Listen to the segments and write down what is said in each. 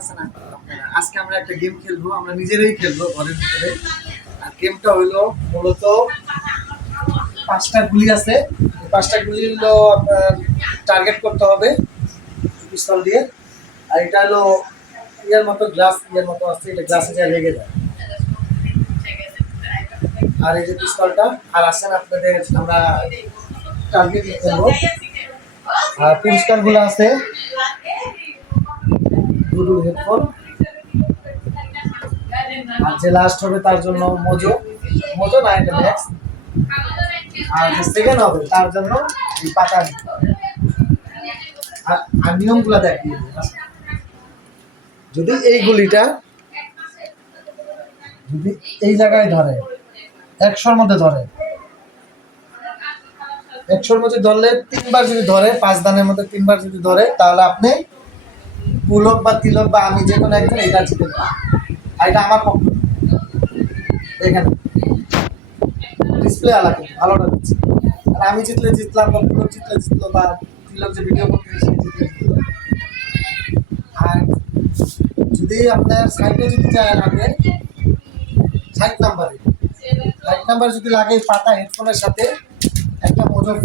আছেন আপনারা? আজকে আমরা একটা গেম খেলব, আমরা নিজেরাই খেলব ঘরের ভিতরে। আর গেমটা হইল মূলত পাঁচটা গুলি আছে। পাঁচটা গুলি হলো আপনার টার্গেট করতে হবে পিস্তল দিয়ে। আর এটা হলো ইয়ার মতো গ্লাস ইয়ার মতো আছে, এটা গ্লাসে যা লেগে যায়। আর এই যে পিস্তলটা, আর আসেন আপনাদের আমরা টার্গেট করব। আর পুরস্কারগুলো আছে। ব্লুটুথ হেডফোন আর যে লাস্ট হবে তার জন্য না, এটা ম্যাক্স আর যে সেকেন্ড হবে তার জন্য এই পাতা আর নিয়মগুলো। যদি এই গুলিটা যদি এই জায়গায় ধরে, একশোর মধ্যে ধরে, একশোর মধ্যে ধরলে তিনবার যদি ধরে, পাঁচ দানের মধ্যে তিনবার যদি ধরে, তাহলে আপনি পুলক বা তিলক বা আমি যে কোনো একজন, এটা জিতে আর এটা আমার পক্ষ। এখানে। ডিসপ্লে আলাদা ভালোটা দিচ্ছে আর আমি জিতলে জিতলাম, বা পুলক জিতলে জিতলো, বা তিলক যে ভিডিও করতে সে জিতলে জিতলো। আর যদি আপনার সাইডে যদি যায় লাগে ষাট নাম্বারে ষাট নাম্বার যদি লাগে, পাতা হেডফোনের সাথে একটা মোজর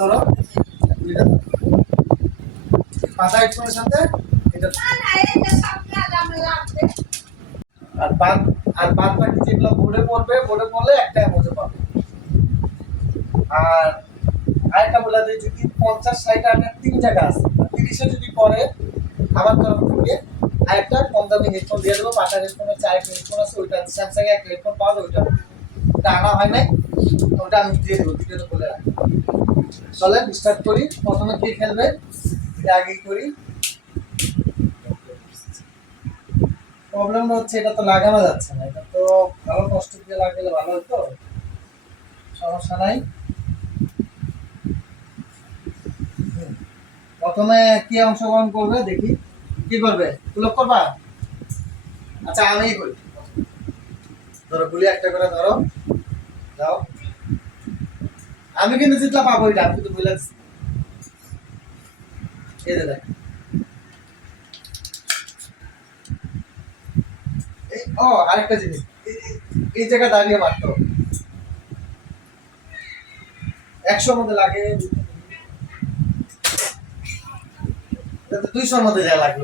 ধরো? পাতা হেডফোনের সাথে এটা আর বাদ আর বাদ বাকি যেগুলো বোর্ডে পড়বে বোর্ডে পড়লে একটা মোজো পাবে। আর আরেকটা বলে দিই যদি পঞ্চাশ ষাট আটের তিন জায়গা আছে তিরিশে যদি পড়ে আমার তরফ থেকে আরেকটা কম দামি হেডফোন দিয়ে দেবো পাটার হেডফোনের চার হেডফোন আছে ওইটা স্যামসাং একটা হেডফোন পাওয়া যায় ওইটা। ওটা আনা হয় নাই ওটা আমি দিয়ে দেবো দেবো বলে রাখি চলেন স্টার্ট করি। প্রথমে কে খেলবে? আগেই করি। প্রবলেম হচ্ছে, এটা তো লাগানো যাচ্ছে না। এটা তো ভালো কষ্ট দিয়ে লাগালে ভালো হতো সমস্যা নাই। প্রথমে কি অংশগ্রহণ করবে দেখি। কি করবে? তুলক করবা? আচ্ছা আমিই করি। ধরো, গুলি একটা করে ধরো। যাও। আমি কিন্তু জিতলা পাবো এটা, আমি কিন্তু দিচ্ছি এই ও, আরেকটা জিনিস। এই জায়গা দাঁড়িয়ে মারতো। একশোর মধ্যে লাগে দুইশোর মধ্যে যা লাগল।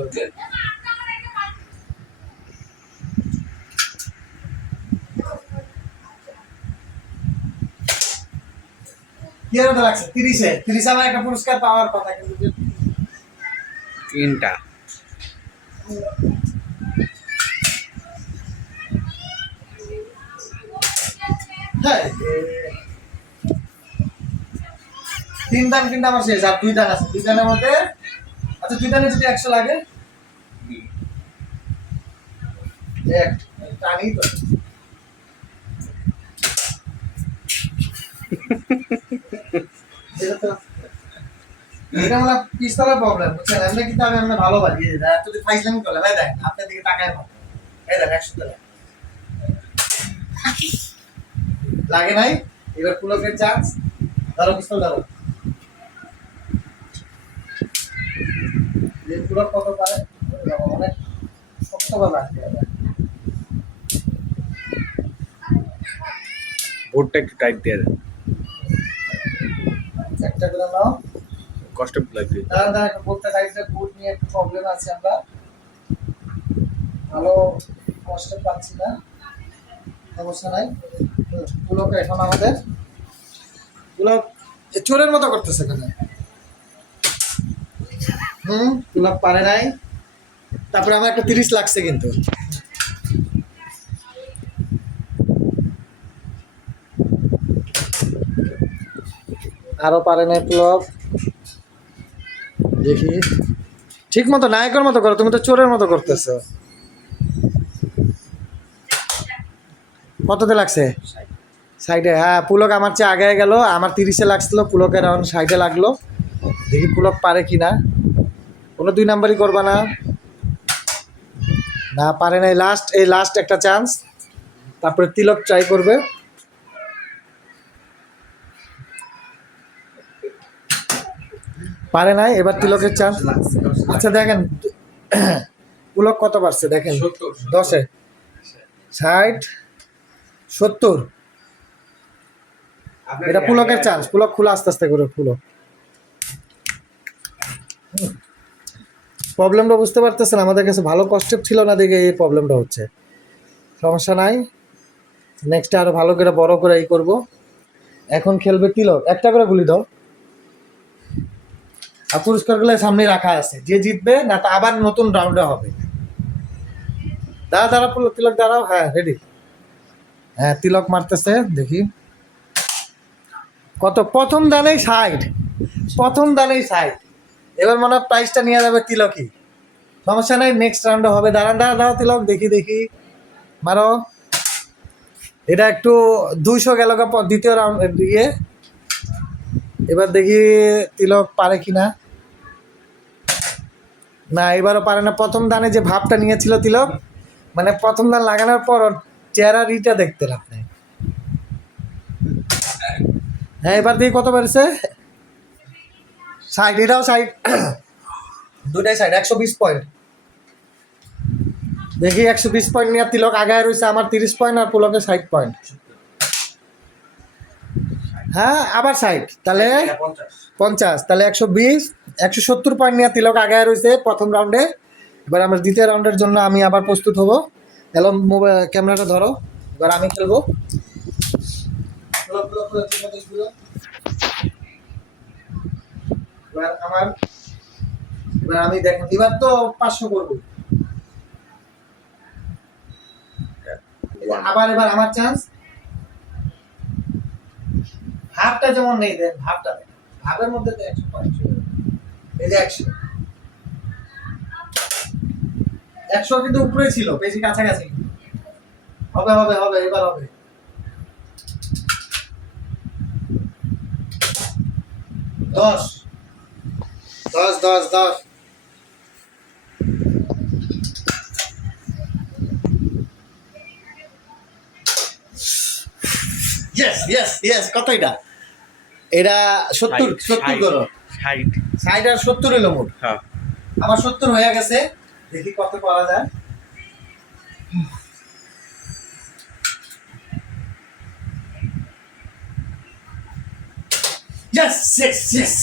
ওটা লাগছে তিরিশে। তিরিশে আমার একটা পুরস্কার পাওয়ার কথা কিন্তু তিনটা। হ্যাঁ তিন দান কিন্তু আমার শেষ আর দুই দান আছে। দুই দানের মধ্যে আচ্ছা দুই দানে যদি একশো লাগে? এক টানি তো। আপনার দিকে লাগে নাই এবার পুলকের চান্স ধরো পিস্তল ধরো পুলক কত পারে ওরে বাবা, অনেক শক্ত ভাবে আটকে বোর্ডটা একটু টাইট দিয়ে দেন। একটা করে নাও। কষ্ট লাগবে। দাঁড়ান দাঁড়ান একটা বোর্ডটা বোর্ড নিয়ে একটু প্রবলেম আছে আমরা। ভালো কষ্ট পাচ্ছি না। সমস্যা নাই। পুলক এখন আমাদের। পুলক চোরের মতো করতেছে কেন হুম পুলক পারে নাই। তারপরে আমার একটা তিরিশ লাগছে কিন্তু। আরও পারে নাই পুলক দেখি। ঠিক মতো নায়কের মতো করো, তুমি তো চোরের মতো করতেছো। কততে লাগছে? সাইডে হ্যাঁ পুলক আমার চেয়ে আগে গেল, আমার তিরিশে লাগছিল, পুলকের এখন সাইডে লাগল। দেখি পুলক পারে কি না কোনো দুই নাম্বারই করবা না। না, পারে নাই। লাস্ট, এই লাস্ট একটা চান্স তারপরে তিলক ট্রাই করবে। পারে নাই এবার তিলকের চান্স আচ্ছা দেখেন পুলক কত পারছে দেখেন। দশে। ষাট সত্তর। এটা পুলকের চান্স পুলক খুলে আস্তে আস্তে করে পুলক। প্রবলেমটা বুঝতে পারতেছেন? আমাদের কাছে ভালো কষ্টেপ ছিল না দেখে এই প্রবলেমটা হচ্ছে। সমস্যা নাই। নেক্সট আরও ভালো করে বড় করে এই করব। এখন খেলবে তিলক। একটা করে গুলি দাও। আর পুরস্কারগুলো সামনে রাখা আছে। যে জিতবে, না, তা আবার নতুন রাউন্ডে হবে। দাঁড়া দাঁড়া পুলক তিলক, দাঁড়াও হ্যাঁ রেডি হ্যাঁ তিলক মারতেছে, দেখি। কত, প্রথম দানেই ষাট। প্রথম দানেই ষাট। এবার মনে হয় প্রাইসটা নিয়ে যাবে তিলকই। সমস্যা নাই নেক্সট রাউন্ডে হবে। দাঁড়ান দাঁড়া দাঁড়াও তিলক, দেখি দেখি। মারো। এটা একটু দুইশো গেল দ্বিতীয় রাউন্ড ইয়ে। এবার দেখি তিলক পারে কিনা। না, এবারও পারে না। প্রথম দানে যে ভাবটা নিয়েছিল তিলক মানে প্রথম দান লাগানোর পর চেহারা রিটা দেখতেন আপনি হ্যাঁ এবার দেখি কত বেড়েছে। সাইড এটাও সাইড দুটাই সাইড একশো বিশ পয়েন্ট দেখি একশো বিশ পয়েন্ট নিয়ে তিলক আগায় রয়েছে। আমার তিরিশ পয়েন্ট আর পুলকের ষাট পয়েন্ট হ্যাঁ আবার ষাট। তাহলে পঞ্চাশ। তাহলে একশো বিশ একশো সত্তর পয়েন্ট নিয়ে তিলক আগায় রয়েছে প্রথম রাউন্ডে এবার আমরা দ্বিতীয় রাউন্ডের জন্য আমি আবার প্রস্তুত হব। এলো মোবাইল ক্যামেরাটা ধরো। এবার আমি খেলব। খোলো, খোলো, খোলো, খোলো, খোলো। এবার আমার এবার আমি দেখেন এবার তো পাঁচশো করব। আবার এবার আমার চান্স ভাবটা যেমন নেই দেন ভাবটা দেন ভাবের মধ্যে তো একশো পয়েন্ট এই যে একশো। একশো কিন্তু উপরে ছিল বেশি কাছাকাছি। হবে হবে হবে, এবার হবে। দশ। দশ দশ দশ। ইয়েস ইয়েস ইয়েস কত এটা সত্তর সত্তর করো। ষাট। ষাট আর সত্তর এলো মোট। হ্যাঁ। আমার সত্তর হয়ে গেছে। দেখি কত করা যায়। Yes, yes, yes.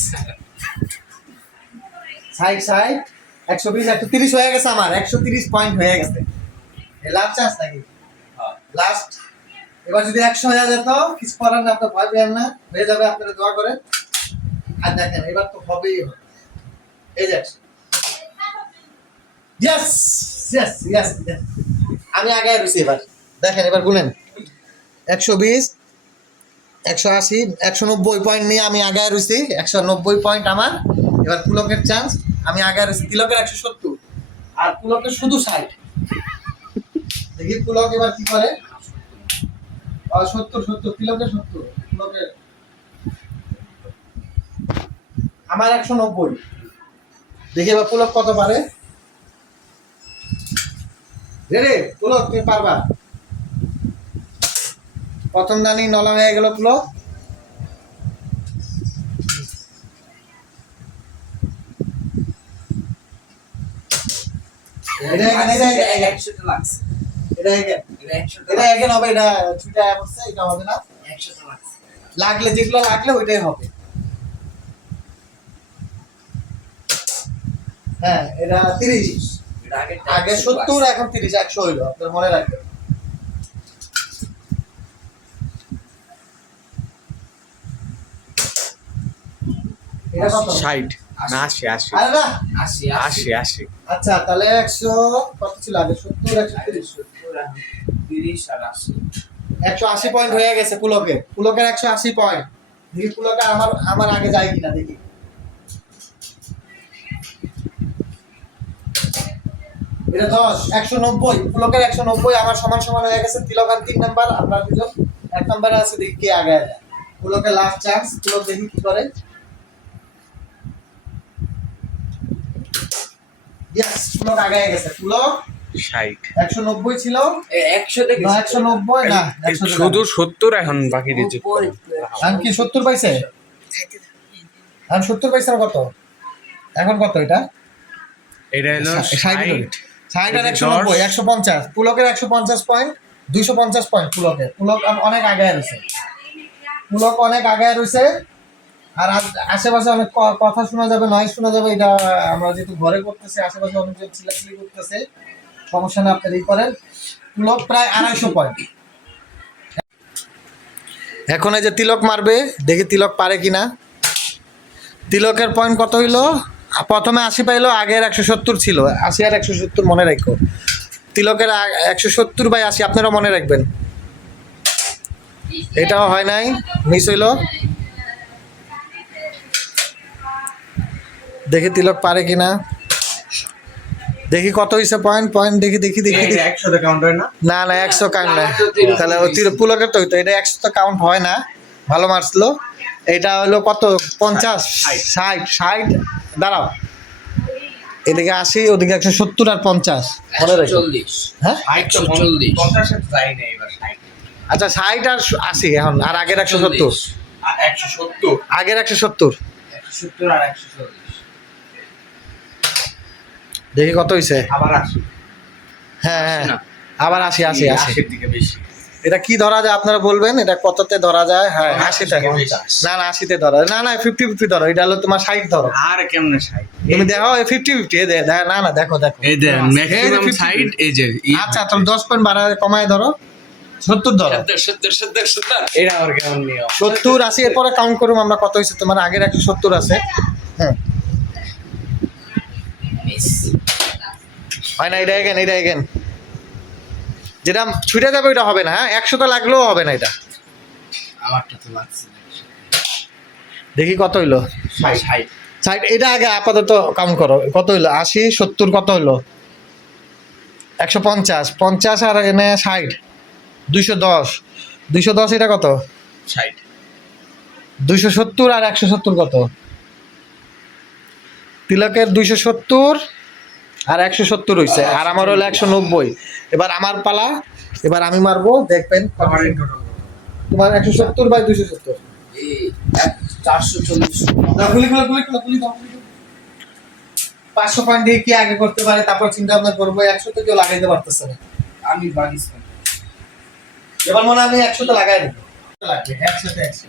ষাট ষাট একশো বিশ একশো তিরিশ হয়ে গেছে আমার। একশো তিরিশ পয়েন্ট হয়ে গেছে। লাস্ট চান্স নাকি? লাস্ট এবার যদি একশো হয়ে যেত কিছু করার না আপনার ভয় পেয়েন না। হয়ে যাবে, আপনারা দোয়া করেন। আর দেখেন, এবার তো হবেই হবে। এই যে ইয়েস ইয়েস ইয়েস আমি আগে রয়েছি এবার। দেখেন, এবার গুনেন। একশো বিশ, একশো আশি, একশো নব্বই পয়েন্ট নিয়ে আমি আগে রয়েছি একশো নব্বই পয়েন্ট আমার। এবার পুলকের চান্স আমি আগে রয়েছি তিলকের একশো সত্তর। আর পুলকের শুধু ষাট। দেখি পুলক এবার কি করে? সত্তর সত্তর তিলকের সত্তর পুলকের আমার একশো নব্বই। দেখি এবার পুলক কত পারে। রে পুলক তুমি পারবা। প্রথম দানই নলা হয়ে গেল পুলক এটা এটা এটা এখানে। এটা এখানে হবে এটা ছুটে পড়ছে এটা হবে না। লাগলে যেগুলো লাগলে ওইটাই হবে। হ্যাঁ এটা তিরিশ। আগে সত্তর এখন তিরিশ একশো হইল আপনার মনে রাখবেন। এটা কত? ষাট না আশি আশি। না। আশি আশি। আচ্ছা তাহলে একশো কত ছিল আগে? সত্তর একশো তিরিশ। একশো আশি পয়েন্ট হয়ে গেছে পুলকের পুলকের একশো আশি পয়েন্ট দেখি পুলকের আমার আমার আগে যায় কিনা, দেখি। এটা দশ, একশো নব্বই। পুলকের একশো নব্বই আমার সমান সমান হয়ে গেছে। তিলকান তিন নাম্বার, আপনার দুজন। এক নাম্বারে আছে, দেখি কে আগে যায়। পুলকের লাস্ট চান্স পুলক দেখি কি করে। ইয়েস পুলক আগে গেছে। পুলক ছিল? থেকে না শুধু এখন বাকি ধান কি পাইছে? ধান পাইছে আর কত? এখন কত এটা? এটা হলো পুলকের পয়েন্ট পয়েন্ট পুলকের। পুলক অনেক আগে রয়েছে পুলক অনেক আগে রয়েছে আর আশেপাশে অনেক কথা শোনা যাবে নয় শোনা যাবে এটা আমরা যেহেতু ঘরে করতেছি আশেপাশে অনেকজন চিলাচিলি করতেছে। সমস্যা না আপনার ই করেন। পুলক প্রায় আড়াইশো পয়েন্ট এখন এই যে তিলক মারবে, দেখি তিলক পারে কিনা। তিলকের পয়েন্ট কত হইল? প্রথমে আশি পাইলো, আগের একশো সত্তর ছিল। আশি আর একশো সত্তর মনে রাখো। তিলকের একশো সত্তর বাই আশি, আপনারা মনে রাখবেন। এটাও হয় নাই মিস হইল। দেখি তিলক পারে কিনা। দেখি কত হয়েছে পয়েন্ট পয়েন্ট দেখি দেখি দেখি হয় না? না না একশো কাউন্ট না। তাহলে পুলকের তো হইতো। এটা একশো তো কাউন্ট হয় না। ভালো মারছিল এটা হলো কত? পঞ্চাশ? ষাট। ষাট। দাঁড়াও। এদিকে আশি ওদিকে একশো সত্তর আর পঞ্চাশ। মনে রাখো। হ্যাঁ? আচ্ছা ষাট আর আশি এখন। আর আগের একশো সত্তর। একশো সত্তর। আগের একশো সত্তর। একশো সত্তর আর একশো চল্লিশ। দেখি কত হয়েছে আবার আসি। হ্যাঁ হ্যাঁ। আবার আশি আশি আশি আশির দিকে এটা কি ধরা যায় আপনারা বলবেন? এটা কততে ধরা যায়? হ্যাঁ আশিতে পঞ্চাশ। না না আশিতে ধরা। না না ফিফটি ফিফটি ধরো। এটা হলো তোমার ষাট ধরো। আর কেমনে ষাট? তুমি দেখো ফিফটি ফিফটি না না দেখো দেখো। এই যে ম্যাক্সিমাম 50 এই যে আচ্ছা তাহলে দশ পয়েন্ট বাড়ায় কমায় ধরো। সত্তর ধরো। এটা কেমন নিয়ম? সত্তর আশি এরপরে কাউন্ট করুম আমরা কত হয়েছে তোমার আগের একশো সত্তর আছে। হ্যাঁ। মিস হয় না এটা এগেন এটা এগেন যেটা ছুটে যাবে ওইটা হবে না হ্যাঁ? একশো তো লাগলেও হবে না এটা। আমারটা তো লাগছে দেখি কত হইল? ষাট। এটা আগে আপাতত কাউন্ট করো। কত হইল? আশি সত্তর কত হইল? একশো পঞ্চাশ। পঞ্চাশ আর এনে ষাট। দুইশো দশ। দুইশো দশ এটা কত? ষাট। দুইশো সত্তর আর একশো সত্তর কত? তিলকের দুইশো সত্তর। আর একশো সত্তর হয়েছে আর আমার হলো একশো নব্বই। এবার আমার পালা এবার আমি মারবো দেখবেন তোমার একশো সত্তর বাই দুইশো সত্তর। চারশো চল্লিশ। পাঁচশো পয়েন্ট দিয়ে কি আগে করতে পারে তারপর চিন্তা ভাবনা করব একশো তো কেউ লাগাইতে পারতেছে না। আমি বাগিস এবার মনে হয় আমি একশো তো লাগাই দেবো। লাগবে একশোতে একশো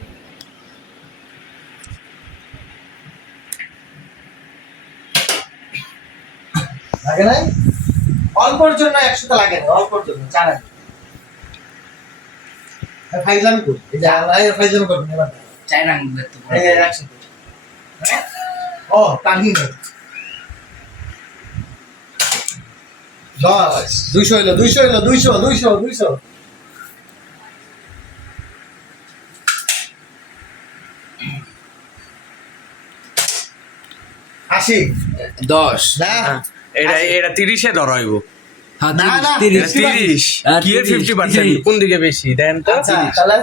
লাগে নাই? অল্পর জন্য একশোতে লাগে না অল্পর জন্য চার আগে ফাইজলামি করি এই যে আল্লাহ ফাইজলামি করবেন এবার? চাই না দেখতে এই যে একসাথে। ও টানি নেই। দশ। দুইশো হইল দুইশো হইল দুইশো দুইশো দুইশো। আশি। দশ। না? হ্যাঁ, এটা এটা তিরিশে ধরাইব হ্যাঁ না, না, তিরিশ এটা তিরিশ। কি তিরিশ, ফিফটি পার্সেন্ট কোন দিকে বেশি? দেন তো। আচ্ছা তাহলে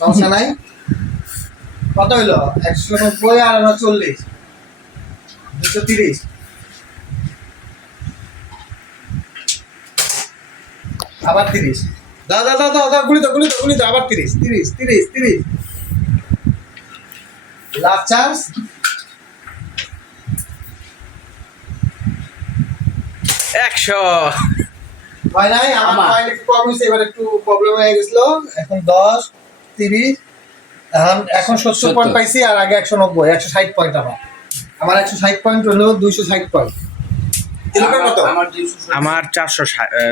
সমস্যা নাই। কত হইল? একশো নব্বই আর হলো চল্লিশ। দুশো তিরিশ। আবার তিরিশ। দাও দাও দাও দাও গুলি দাও গুলি দাও আবার তিরিশ তিরিশ তিরিশ তিরিশ। লাস্ট চান্স একশো। হয় নাই? আমার। পয়েন্ট একটু কম হয়েছে এবার একটু প্রবলেম হয়ে গেছিল। এখন দশ তিরিশ এখন এখন সত্তর। পয়েন্ট পাইছি আর আগে একশো নব্বই একশো ষাট পয়েন্ট আমার। আমার একশো ষাট পয়েন্ট হলো দুইশো ষাট পয়েন্ট কত? আমার- চারশো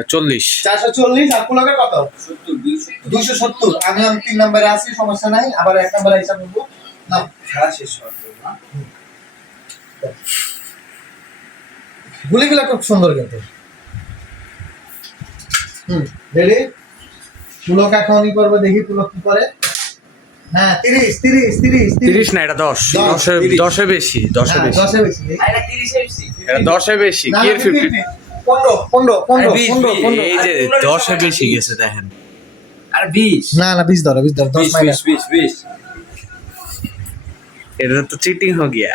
চল্লিশ। চারশো চল্লিশ আর পুলকের কত? দুইশো সত্তর। আমি আমি তিন নম্বরে আছি সমস্যা নাই। আবার এক নম্বরে হিসাব নেব না খেলা শেষ হওয়ার পর না? গুলিগুলো খুব সুন্দর কিন্তু। হুম রেডি পুলক এখনই করব দেখি পুলক কি করে। হ্যাঁ তিরিশ তিরিশ তিরিশ তিরিশ। না এটা দশ। দশ, দশে বেশি দশে হ্যাঁ, বেশি। দশে বেশি। এটা দশে বেশি কি না, ফিফটি পনেরো পনেরো পনেরো পনেরো পনেরো। এই যে দশে বেশি গেছে দেখেন। আর বিশ। না না বিশ ধরো বিশ ধরো দশ বিশ মাইনাস বিশ বিশ বিশ। এটা তো চিটিং হো গিয়া।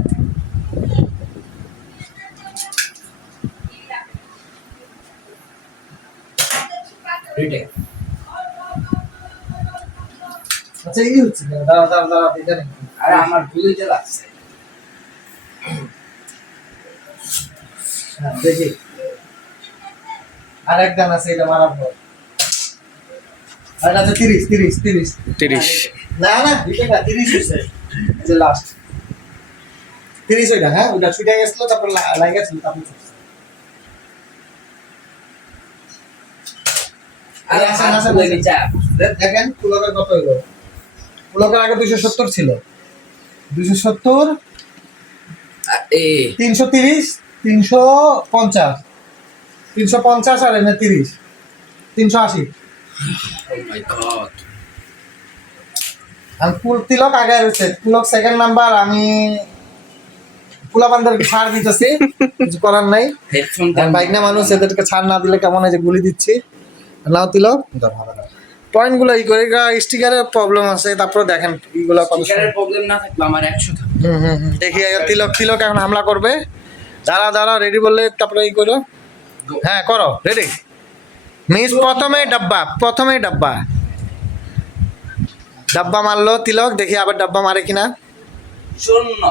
রিটেক আচ্ছা এই হচ্ছে কেন? দাঁড়া দাঁড়া দাঁড়া দেখে নে। আরে আমার ভুলতে লাগছে হ্যাঁ, দেখি আর এক গান আছে এটা মারার পর আর এটা আছে তিরিশ তিরিশ তিরিশ তিরিশ না না দিতে না তিরিশ হয়েছে এই যে লাস্ট তিরিশ ওইটা হ্যাঁ ওইটা ছুটে গেছিল তারপর লা- লাগেছিল তারপর ছুটছে। আরে আচ্ছা, হাত আচ্ছা, তুলে আচ্ছা। নিচে দে- দেখেন পুলকের কত হইল? পুলকের আগে দুইশো সত্তর ছিল। দুইশো সত্তর তিনশো তিরিশ তিনশো পঞ্চাশ। তিনশো পঞ্চাশ আর এনে তিরিশ। তিনশো আশি। গড আর পুল তিলক আগে রয়েছে। পুলক সেকেন্ড নাম্বার আমি ছাড় দিতেছি কিছু করার নাই। বাইক না মানুষ এদেরকে ছাড় না দিলে কেমন হয় যে গুলি দিচ্ছি? নাও তিলক? পয়েন্টগুলো ই করে স্টিকারের প্রবলেম আছে তারপরে দেখেন ইগুলো কত স্পিকারের প্রবলেম না থাকলে আমার একশো থাকবে। হুম হুম। দেখি তিলক তিলক এখন হামলা করবে। দাঁড়া দাঁড়া রেডি বললে তারপরে ই করো। হ্যাঁ করো রেডি মিস প্রথমে ডাব্বা প্রথমে ডাব্বা। ডাব্বা মারলো তিলক দেখি আবার ডাব্বা মারে কিনা। শূন্য।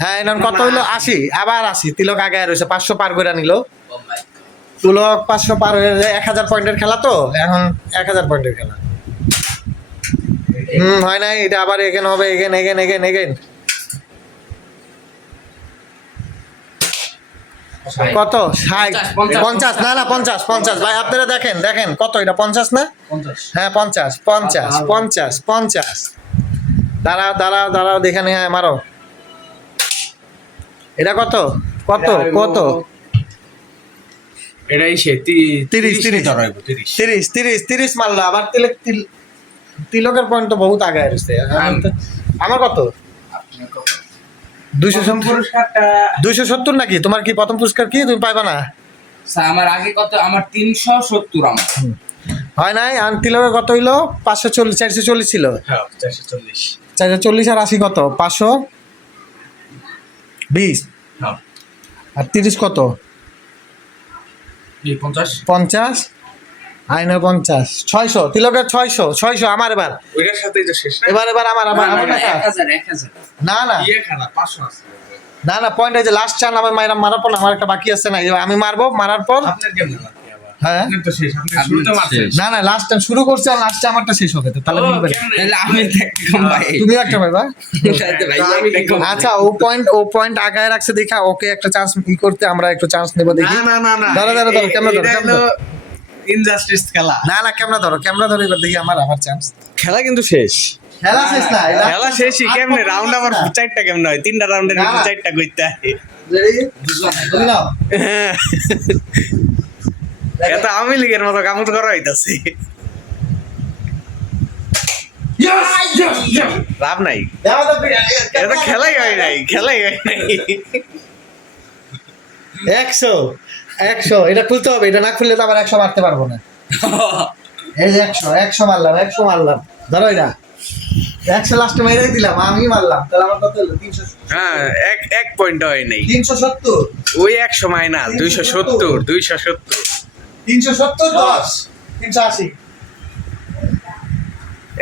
হ্যাঁ এনার কত হইল? আশি আবার আশি। তিলক আগে রয়েছে পাঁচশো পার করে নিল। ও পাঁচশো পার হয়ে যায় এক হাজার পয়েন্টের খেলা তো? এখন এক হাজার পয়েন্টের খেলা। হুম হয় নাই এটা আবার এগেন হবে এগেন এগেন এগেন এগেন কত? ষাট। পঞ্চাশ, পঞ্চাশ না না পঞ্চাশ পঞ্চাশ। ভাই আপনারা দেখেন দেখেন কত এটা পঞ্চাশ না? হ্যাঁ পঞ্চাশ পঞ্চাশ পঞ্চাশ পঞ্চাশ। দাঁড়াও দাঁড়াও দাঁড়াও দেখে নে হ্যাঁ মারো। এটা কত? কত? কত? এটাই সে তিরিশ, তিরিশ। তিরিশ। তিরিশ। তিরিশ মারলো। আবার তিলক তিল- তিলকের পয়েন্ট তো বহুত আগে আসছে আমার কত? দুইশো পুরস্কারটা দুইশো সত্তর নাকি? তোমার কি প্রথম পুরস্কার কি? তুমি পাইবা না? আমার আগে কত? আমার তিনশো সত্তর আমার। হয় নাই? আর তিলকের কত হইল? পাঁচশো চল্লিশ চারশো চল্লিশ ছিল। হ্যাঁ চারশো চল্লিশ। চারশো চল্লিশ আর আশি কত? পাঁচশো? বিশ। হ্যাঁ। আর তিরিশ কত? পঞ্চাশ? পঞ্চাশ? আইনে পঞ্চাশ। ছয়শো তিলকের ছয়শো ছয়শো আমার এবার। ওইটার সাথেই শেষ এবার এবার আমার আমার না না খানা পাঁচশো আছে। না না পয়েন্ট আছে লাস্ট চান আমার মায়েরা মারার পর আমার একটা বাকি আছে না আমি মারবো মারার পর আপনার কেমন হ্যাঁ? তো শেষ আপনি আপনি শুরুতে মারছেন না না লাস্ট টাইম শুরু করছে আর লাস্টে আমারটা শেষ হবে তাহলে আমি ভাই তুমি একটা ভাই একটা কম। আচ্ছা ও পয়েন্ট ও পয়েন্ট আগায় রাখছে দেখা ওকে একটা চান্স ই করতে আমরা একটু চান্স নেব দেখি। না না না দাঁড়া, দাঁড়া, দাঁড়া, ক্যামেরা ধরো, ইনজাস্টিস খেলা। না না ক্যামেরা ধরো ক্যামেরা ধরো এবার দেখি আমার আমার চান্স খেলা কিন্তু শেষ। খেলা শেষ না খেলা শেষই কেমনে? রাউন্ড আবার চারটা কেমনে হয়? তিনটা রাউন্ডের। চারটা করতে হয়? আওয়ামী লীগের মতো কামত করা হইতাছে। লাভ নাই। এটা খেলাই হয় নাই খেলাই হয় নাই। একশো একশো এটা খুলতে হবে এটা না খুললে তো আবার একশো মারতে পারব না। এই যে একশো একশো মারলাম একশো মারলাম। ধরো এটা। একশো লাস্টে মেরে দিলাম আমি মারলাম তাহলে আমার কত হলো? তিনশো হ্যাঁ এক এক পয়েন্ট হয় নাই। তিনশো সত্তর। ওই একশো মাইনাস দুইশো সত্তর দুইশো সত্তর। তিনশো সত্তর দশ তিনশো আশি।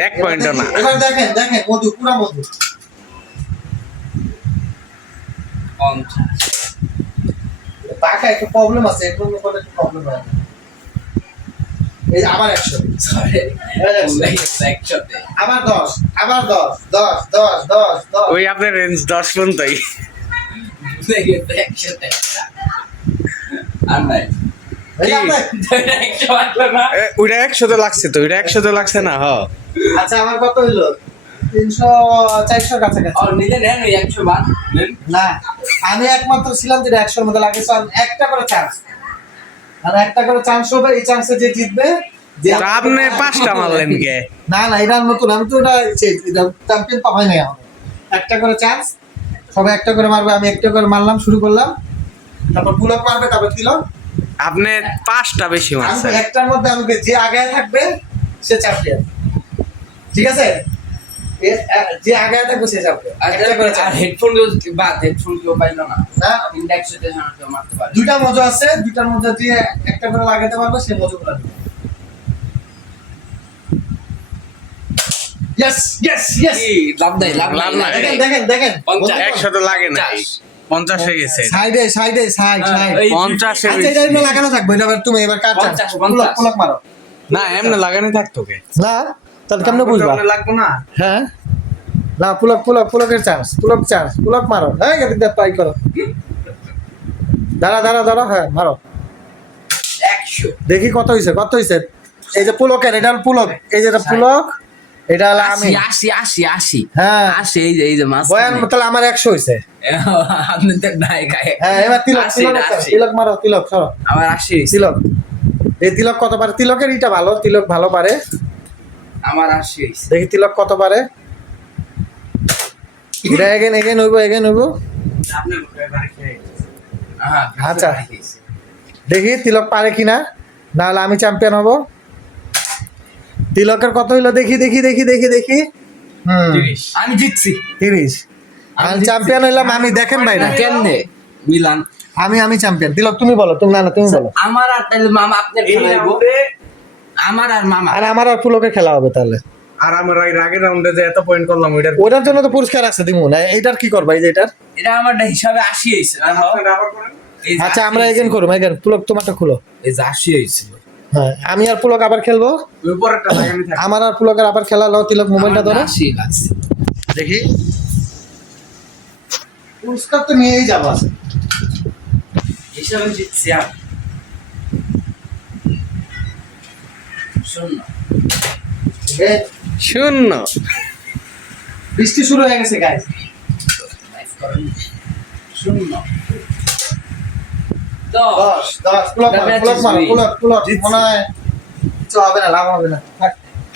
এক পয়েন্টও না। এবার দেখেন দেখেন মধু পুরা মধু। টাকা একটু প্রবলেম আছে জন্য কোনো একটু প্রবলেম হয়। এই আবার একশো। আবার দশ আবার দশ দশ দশ দশ দশ। ওই আপনার রেঞ্জ দশ পর্যন্তই। আর নাই। ওইটা একশোতে লাগছে তো ওইটা একশোতে লাগছে না হ। আচ্ছা আমার কত হইল? তিনশো চারশোর কাছাকাছি। আর নেন ওই একশো বার না আমি একমাত্র ছিলাম যেটা একশোর মধ্যে লাগে একটা করে চান্স আর একটা করে চান্স হবে এই চান্সে যে জিতবে আপনি পাঁচটা মারলেন কে? না না এটা নতুন আমি তো এটা চ্যাম্পিয়ন পাবাই নাই আমার একটা করে চান্স সবাই একটা করে মারবে আমি একটা করে মারলাম শুরু করলাম। তারপর পুলক মারবে তারপর দিলাম আপনি পাঁচটা বেশি মারছেন। একটার মধ্যে আমি যে আগে থাকবে সে চ্যাম্পিয়ন ঠিক আছে? যে আগে থাকবে সে চ্যাম্পিয়ন আর। হেডফোন বাদ হেডফোন কেউ পাইলো না। না একসাথে মারতে পারে। দুইটা মজা আছে দুইটার মধ্যে দিয়ে একটা করে লাগাতে পারবে সে মজা করে ইয়েস ইয়েস ইয়েস লাভ নাই লাভ নাই। দেখেন দেখেন দেখেন। তো লাগে না হয়ে গেছে। সাইডে সাইডে সাইড সাইড আচ্ছা এটা এমনি লাগানো থাকবে এটা তুমি এবার কাট মারো। না এমনি লাগানি থাকতো কে না? তাহলে কেমনে বুঝবা? লাগবো না? হ্যাঁ? না পুলক পুলক পুলকের চান্স পুলক চান্স পুলক মারো। হ্যাঁ দিয়ে ট্রাই করো। দাঁড়া দাঁড়া দাঁড়া হ্যাঁ মারো। দেখি কত হইছে কত হইছে? এই যে পুলকের এটা পুলক। এই যে এটা পুলক এটা হলো আমি। আশি আশি আশি। হ্যাঁ। আশি এই যে এই যে মাছ বয়ান তাহলে আমার একশো হইছে। আপনি তো নাই গায়ে হ্যাঁ এবার তিলক তিলক। তিলক মারো তিলক সরো। আমার আশি তিলক। এই তিলক কত পারে? তিলকের ইটা ভালো তিলক ভালো পারে। আমার আশি হয়েছে দেখি তিলক কত পারে? এটা এগেন এগেন হইব এগেন হইব। হ্যাঁ, আচ্ছা। দেখি তিলক পারে কিনা। নাহলে আমি চ্যাম্পিয়ন হব। তিলকের কত হইল? দেখি দেখি দেখি দেখি দেখি। হুম। আমি জিতছি। তিরিশ। আমি চ্যাম্পিয়ন হইলাম আমি দেখেন ভাই না। কেমনে? মিলান। আমি আমি চ্যাম্পিয়ন তিলক তুমি বলো তুমি না না তুমি বলো। আমার আর তাহলে মামা আপনার খেলাইবো? আমার আর মামা। আর আমার আর পুলকের খেলা হবে তাহলে। আর আমরা এর আগের রাউন্ডে যে এত পয়েন্ট করলাম ওইটার ওটার জন্য তো পুরস্কার আছে দিমু। না এইটার কি করবা এই যে এটার? এটা আমার হিসাবে আশি হয়েছে এই আচ্ছা আমরা। এগেন করব এগেন পুলক তোমারটা খুলো। এই যে আশি হয়েছিল হ্যাঁ আমি আর পুলক আবার খেলব? আমার আর পুলকের আবার খেলা লো তিলক মোবাইলটা ধরো। দেখি। পুরস্কার তো নিয়েই যাব হিসাবে জিতছি আর। শূন্য। শূন্য। বৃষ্টি শুরু হয়ে গেছে করেন। শূন্য। দশ। দশ দশ। পুলক মারো পুলক মারো পুলক পুলক মনে হয় কিছু হবে না লাভ হবে না।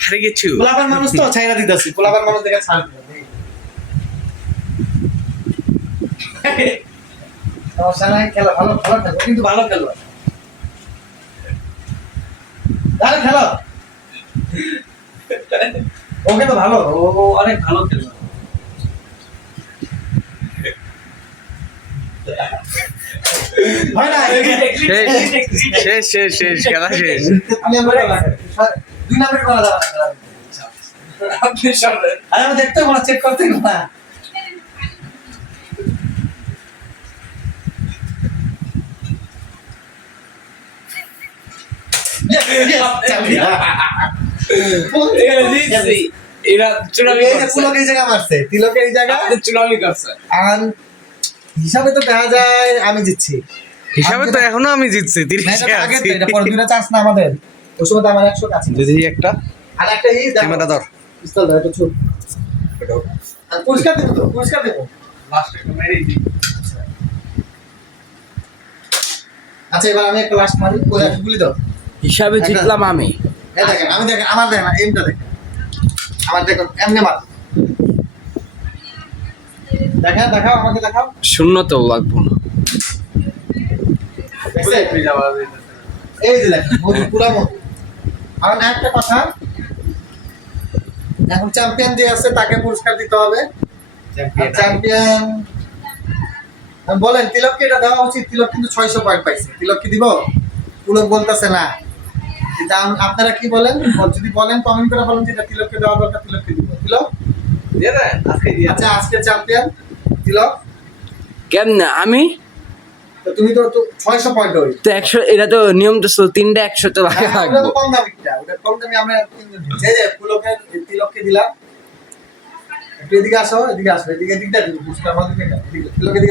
হারে গেছু পোলাপান মানুষ তো ছাইরা দিতেছি পোলাপান মানুষ দেখে ছাড় সমস্যা নাই খেলো ভালো ভালো খেলো কিন্তু ভালো খেলো। তাহলে খেলো। ওকে তো ভালো ও ও অনেক ভালো খেলো হয় না শেষ শেষ শেষ শেষ খেলা শেষ। দুই নাম্বার করা যাবে আপনি সামনে আরে আমি দেখতে চেক করতে না। Yes, yes, champion. এরা চুনামি এই যে করছে। পুলক জায়গা মারছে তিলক এই চুনামি করছে আর হিসাবে তো দেখা যায় আমি জিতছি। হিসাবে তো এখনও আমি জিতছি না, তিরিশে তো আগে তো, আছি। এটা পরে দুইটা চান্স না আমাদের। ওই সময় আমার একশো কাছে যদি একটা আর একটা ই দেখো। ক্যামেরা ধর। পিস্তল ধর একটু ছুট। আর পুরস্কার দেবো তো পুরস্কার দেবো। আচ্ছা এবার আমি একটা লাস্ট মারি। ওই একটা গুলি দাও। হিসাবে জিতলাম আমি। এই দেখেন আমি দেখেন আমার দেখেন এমটা দেখেন। আমার দেখুন এমনি মার। দেখা দেখাও আমাকে দেখাও। শূন্য তো লাগবো না। এই যে দেখেন মধু পুরা মধু। আর একটা কথা এখন চ্যাম্পিয়ন যে আছে তাকে পুরস্কার দিতে হবে। চ্যাম্পিয়ন বলেন তিলককে এটা দেওয়া উচিত। তিলক কিন্তু ছয়শো পয়েন্ট পাইছে। তিলক কি দিব? পুলক বলতেছে না। আপনারা কি বলেন? বল- যদি বলেন কমেন্ট করে বলেন তিলককে দেওয়া দরকার তিলককে দিব। তিলক? আচ্ছা আজকে চ্যাম্পিয়ন তিলক। কেমনে? আমি? তুমি তো ছয়শো পয়েন্ট হই তো একশো এটা তো নিয়ম তো তিনটা একশো তো হ্যাঁ, কম দামিটা ওটা কম দামি আমরা তিনজন যে পুলকের তিলককে দিলাম। একটু এদিকে আসো এদিকে আসো এদিকে দিকে তিলকের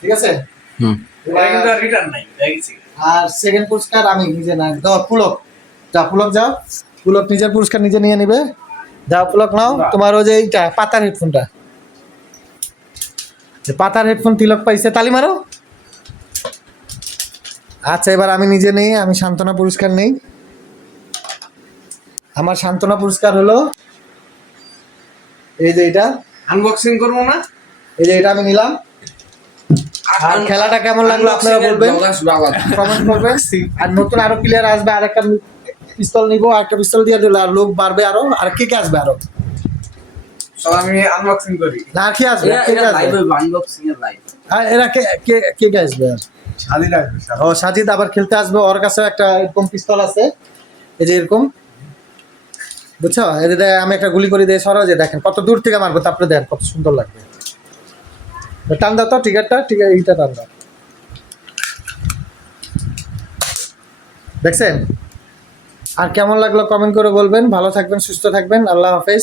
ঠিক আছে? হুম। রিটার্ন নাই আর সেকেন্ড পুরস্কার আমি নিজে না দাও পুলক। যা পুলক যাও পুলক নিজের পুরস্কার নিজে নিয়ে নিবে। যাও পুলক নাও তোমার ওই যে এইটা পাতার হেডফোনটা। যে পাতার হেডফোন তিলক পাইছে তালি মারো। আচ্ছা এবার আমি নিজে নেই আমি সান্ত্বনা পুরস্কার নেই। আমার সান্ত্বনা পুরস্কার হলো এই যে এটা। আনবক্সিং করব না? এই যে এটা আমি নিলাম। আর খেলাটা কেমন লাগল আপনারা বলবেন? কমেন্ট করবেন। আর নতুন আরও প্লেয়ার আসবে আর একটা পিস্তল নিবো আর একটা পিস্তল দিয়ে দিলে আর লোক বাড়বে আরও আর কে কে আসবে আরও? আমি আনবক্সিং করি। না কে আসবে কে কে আসবে? আনবক্সিং এর লাইভ আর এরা কে কে কে কে আসবে আর? আসবে ও সাজিদ আবার খেলতে আসবে ওর কাছে একটা এরকম পিস্তল আছে। এই যে এরকম। বুঝছ? আমি একটা গুলি করে দিয়ে সরাও যে দেখেন কত দূর থেকে মারবো তারপরে দেখেন কত সুন্দর লাগবে। টান দাও তো টিকারটা টিকার এইটা টান দাও। দেখছেন? আর কেমন লাগল কমেন্ট করে বলবেন। ভালো থাকবেন, সুস্থ থাকবেন। আল্লাহ হাফেজ।